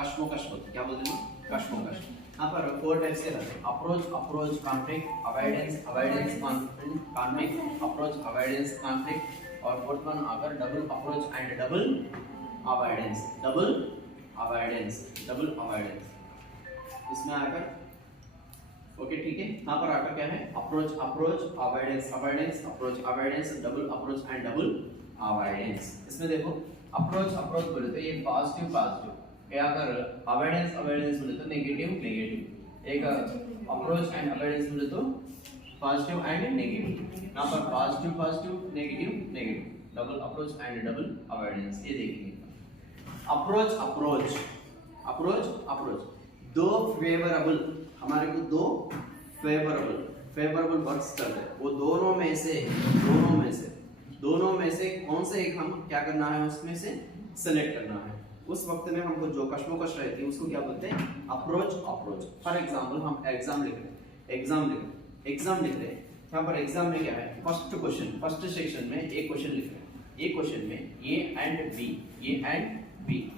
कश्मोकश बोलते हैं, क्या बोलते हैं? कश्मोकश। यहाँ पर 4 टाइप्स के रहते हैं, approach, approach, conflict, avoidance, avoidance, conflict, approach, avoidance, conflict, और फोर्थ वन आकर double approach and double avoidance, double avoidance, double avoidance. इसमें आकर ओके ठीक है। यहाँ पर आकर क्या है? Approach, approach, avoidance, avoidance, approach, avoidance, double approach and double avoidance. इसमें देखो अप्रोच, अप्रोच बोले तो ये पॉजिटिव पॉजिटिव, क्या कर अवॉइडेंस, अवॉइडेंस बोले तो नेगेटिव नेगेटिव, एक अप्रोच एंड अवॉइडेंस बोले तो पॉजिटिव एंड नेगेटिव। यहाँ पर positive positive, negative negative, double approach and double avoidance. ये देखिए अप्रोच, अप्रोच, अप्रोच, अप्रोच, दो फेवरेबल, हमारे को दो फेवरेबल वर्ड्स करते हैं, वो दोनों में से कौन से एक हम क्या करना है, उसमें से सेलेक्ट करना है। उस वक्त में हमको जो कश्मोकश रहती है उसको क्या बोलते हैं? Approach, approach. फॉर एग्जांपल हम एग्जाम लिख रहे हैं, एग्जाम लिख रहे हैं। यहाँ पर एग्जाम में क्या है? फर्स्ट क्वेश्चन, फर्स्ट सेक्शन में एक क्वेश्चन लिख रहे हैं। ये क्वेश्चन में ए एंड बी,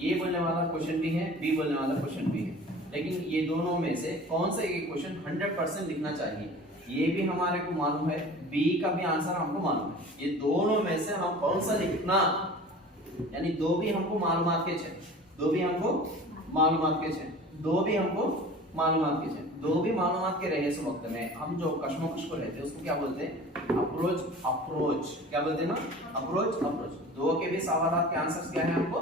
ये बोलने वाला क्वेश्चन भी है, बी बोलने वाला क्वेश्चन भी है, लेकिन ये दोनों में से कौन सा एक क्वेश्चन 100% लिखना चाहिए, ये भी हमारे को मालूम है, बी का भी आंसर हमको मालूम है। ये दोनों में से हम कौन सा लिखना, यानी दो भी हमको मालूमात के छे, दो भी हमको मालूमात के रहे इस वक्त में हम जो कश्मोकश को रहते हैं उसको क्या बोलते हैं? Approach, approach. क्या बोलते हैं ना? Approach, approach. दो के भी सवाल के आंसर्स क्या है हमको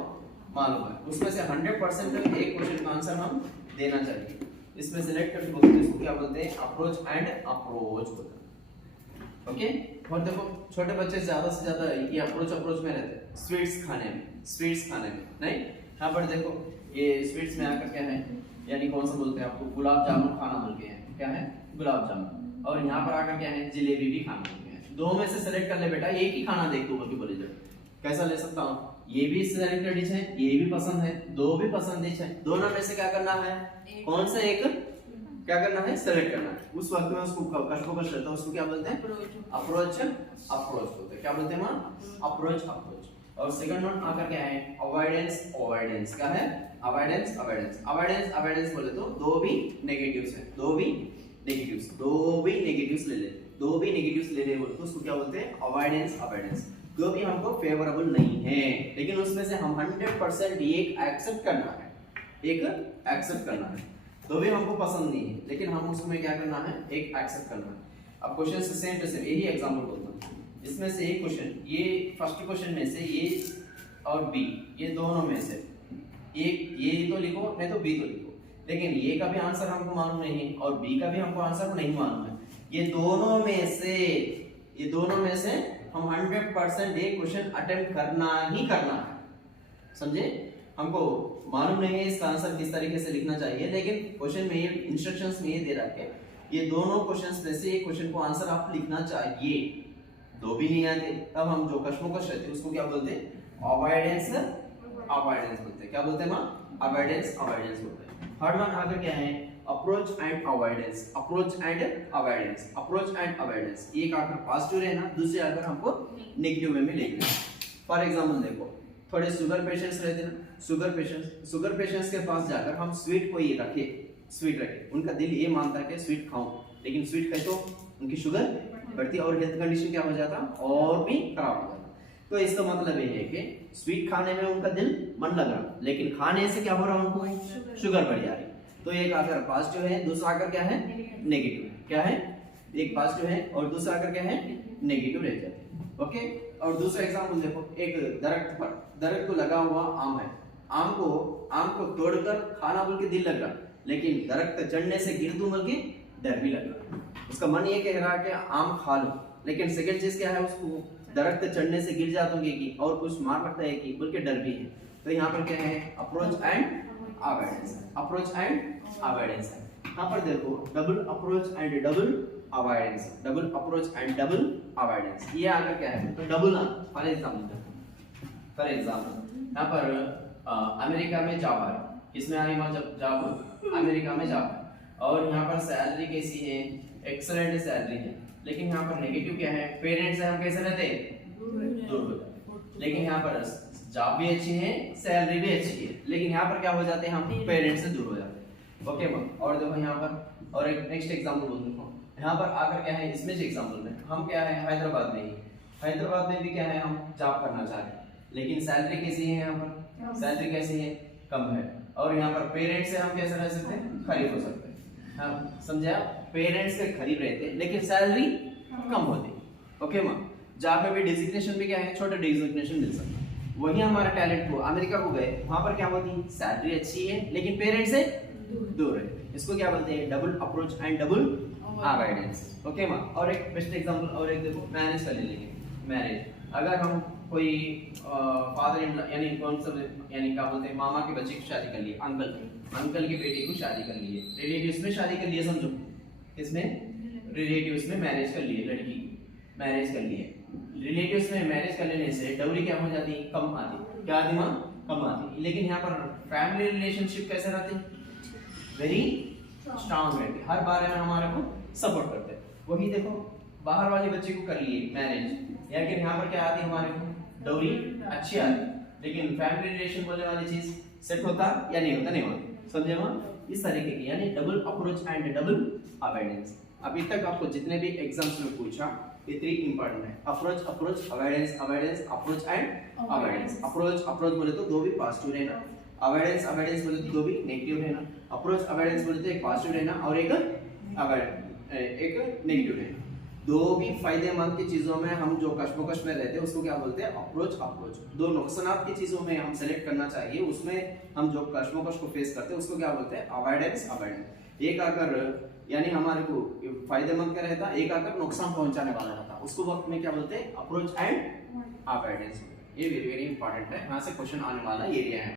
मालूम है, उसमें से 100% एक क्वेश्चन का आंसर हम देना चाहिए। इसमें सिलेक्ट करके बोलते हैं, इसको क्या बोलते हैं? अप्रोच एंड अप्रोच बोलते हैं। ओके। और देखो छोटे बच्चे ज्यादा से ज्यादा ये अप्रोच में रहते हैं, स्वीट्स खाने में नहीं। यहाँ पर देखो ये स्वीट्स में आकर क्या है, यानी कौन सा बोलते हैं आपको? गुलाब जामुन खाना बोल के है, क्या है? गुलाब जामुन। और यहाँ पर आकर क्या है? जलेबी भी खाना बोल के है। दो में से सेलेक्ट कर ले बेटा, एक ही खाना देख तू बोल के बोले जाए, कैसा ले सकता हूँ? ये भी सेलेक्टेड डिश है, ये भी पसंद है, दो भी पसंद डिश है, दोनों में से क्या करना है? कौन सा एक क्या करना है? सेलेक्ट करना है। उस वक्त में उसको कश्मोकश रहता है, उसको क्या बोलते हैं? अप्रोच, अप्रोच बोलते हैं। क्या बोलते हैं मां? Approach, approach. और सेकंड वन आकर क्या है? Avoidance, avoidance. क्या है? अवॉइडेंस, अवॉइडेंस, अवॉइडेंस, अवॉइडेंस बोले तो दो भी नेगेटिव्स है, दो भी नेगेटिव्स ले ले बोले तो उसको क्या बोलते हैं? Avoidance, avoidance. जो भी हमको फेवरेबल नहीं है, लेकिन उसमें से हम 100% एक एक्सेप्ट करना है, तो भी हमको पसंद नहीं है, लेकिन हम उसमें क्या करना है? एक एक्सेप्ट करना है। अब क्वेश्चन से सेम टू सेम यही एग्जांपल बोलता हूँ, इसमें से एक क्वेश्चन, ये फर्स्ट क्वेश्चन में से ए और बी, ये दोनों में से एक ये तो लिखो, नहीं तो बी तो लिखो, लेकिन ये का भी आंसर हमको मालूम नहीं है और बी का भी हमको आंसर नहीं मालूम है। ये दोनों में से हम 100% एक क्वेश्चन अटेम्प्ट करना है, समझे? हमको मालूम नहीं है इसका आंसर किस तरीके से लिखना चाहिए, लेकिन क्वेश्चन में ये इंस्ट्रक्शंस में ये दे रखा है, ये दोनों क्वेश्चंस में से एक क्वेश्चन को आंसर आप लिखना चाहिए। दो भी नहीं आते, तब हम जो कश्मोकश रहते हैं उसको क्या बोलते हैं? अवॉइडेंस, अवॉइडेंस बोलते हैं। क्या बोलते हैं मां? अवॉइडेंस, अवॉइडेंस बोलते हैं। थर्ड वन आगे क्या है? Approach and avoidance, approach and avoidance, approach and avoidance. एक आकर पॉजिटिव रहना, दूसरे आकर हमको नेगेटिव वे में लिखना है। फॉर एग्जांपल देखो, थोड़े शुगर पेशेंट्स रहते हैं ना, शुगर पेशेंट्स के पास जाकर हम स्वीट रखे, उनका दिल ये मानता है कि स्वीट खाऊं, लेकिन स्वीट खाए तो उनकी शुगर बढ़ती और हेल्थ कंडीशन क्या हो जाता? और भी खराब हो जाता। तो इसका मतलब ये है कि स्वीट खाने में उनका दिल मन लग रहा, लेकिन खाने से क्या हो रहा उनको? शुगर बढ़ जा रही। तो एक आकर पॉजिटिव है, दूसरा आकर क्या है? नेगेटिव। क्या है? एक पॉजिटिव है और दूसरा आकर क्या है? नेगेटिव रह जाते हैं। ओके। और दूसरा एग्जांपल देखो, एक दरख्त को लगा हुआ आम है, आम को तोड़कर खाना बोल के दिल लग रहा, लेकिन दरख्त चढ़ने से गिर दूं बोल के डर भी लग रहा। उसका मन ये कह रहा है कि आम खा लो, लेकिन सेकंड चीज क्या है? उसको दरख्त चढ़ने से गिर जातोगे की और कुछ मार लगता है कि बोल के डर भी है। तो यहाँ पर क्या है? Approach and avoidance, approach and avoidance. यहाँ पर देखो double approach and double avoidance, double approach and double avoidance. ये आगे क्या है? तो डबल ना। फॉर एग्जांपल यहाँ पर अमेरिका में जॉब है, किसमें आ रही है जॉब? अमेरिका में जॉब है, और यहाँ पर सैलरी कैसी है? एक्सेलेंट सैलरी है, लेकिन यहाँ पर नेगेटिव क्या है? पेरेंट्स से हम कैसे रहते हैं? दूर। लेकिन यहाँ पर जॉब भी अच्छी है, सैलरी भी अच्छी है, लेकिन लेकिन यहाँ पर क्या हो जाते हैं, हम पेरेंट्स से दूर हो जाते हैं। ओके मैम, और देखो यहाँ पर और एक नेक्स्ट एग्जांपल बोलते हैं। यहाँ पर आकर क्या है, इसमें से एग्जांपल में हम क्या है हैदराबाद में ही, हैदराबाद में भी क्या है हम जॉब करना चाह रहे हैं, लेकिन सैलरी कैसी है, यहाँ पर सैलरी कैसी है, कम है। और यहाँ पर पेरेंट्स से हम कैसे रह सकते हैं, करीब हो सकते हैं। हाँ समझे आप, पेरेंट्स से करीब रहते हैं लेकिन सैलरी कम होती है। ओके मैम, जहाँ पे भी डिजिग्नेशन भी क्या है, छोटा डिजिग्नेशन मिल सकता है। वही हमारा टैलेंट को अमेरिका को गए, वहां पर क्या होती है, सैलरी अच्छी है लेकिन पेरेंट्स से दूर है। इसको क्या बोलते हैं, double approach and double avoidance. Okay ma'am, और एक बेस्ट एग्जांपल और एक देखो, मैरिज का ले लेंगे। मैरिज, अगर हम कोई फादर इन यानी कौन सा यानी क्या बोलते हैं, मामा के बच्चे की शादी कर लिए, अंकल की बेटी को शादी कर लिए, रिलेटिव्स में शादी कर लिए, समझो इसमें रिलेटिव्स में मैरिज कर लिए, लड़की मैरिज कर लिए। रिलेटिव्स में मैरिज कर लेने से डाउरी क्या हो जाती है, कम आती, क्या आती मां, कम आती। लेकिन यहाँ पर फैमिली रिलेशनशिप कैसे रहते, वेरी स्ट्रांग रहते, हर बारे में हमारे को सपोर्ट करते। वही देखो बाहर वाले बच्चे को कर लिए मैरिज, लेकिन यहाँ पर क्या आती हमारे को, डाउरी अच्छी आती, लेकिन फैमिली रिलेशन बोलने वाली चीज सेट होता या नहीं होता, नहीं होता। समझे मां, इस तरीके की यानी double approach and double avoidance. अभी तक आपको जितने भी एग्जाम्स में पूछा ये 3 इंपॉर्टेंट है, approach approach avoidance avoidance approach and avoidance. Approach approach बोले तो दो भी पॉजिटिव रहना, अवॉइडेंस अवॉइडेंस बोले तो दो भी नेगेटिव रहना। अप्रोच अवॉइडेंस बोले तो एक पॉजिटिव रहना और एक नेगेटिव रहना। दो भी फायदेमंद की चीजों में हम जो कश्मकश में रहते हैं उसको क्या बोलते हैं, अप्रोच अप्रोच। दो नुकसानात की चीजों में हम सेलेक्ट करना चाहिए, उसमें हम जो कश्मकश को फेस करते हैं उसको क्या बोलते हैं, अवॉइडेंस अवॉइडेंस। एक आकर यानी हमारे को फायदेमंद का रहता, एक आकर नुकसान पहुंचाने वाला रहता, उसको वक्त में क्या बोलते हैं, अप्रोच एंड अवॉइडेंस। ये वेरी वेरी इंपॉर्टेंट है, यहाँ से क्वेश्चन आने वाला एरिया है।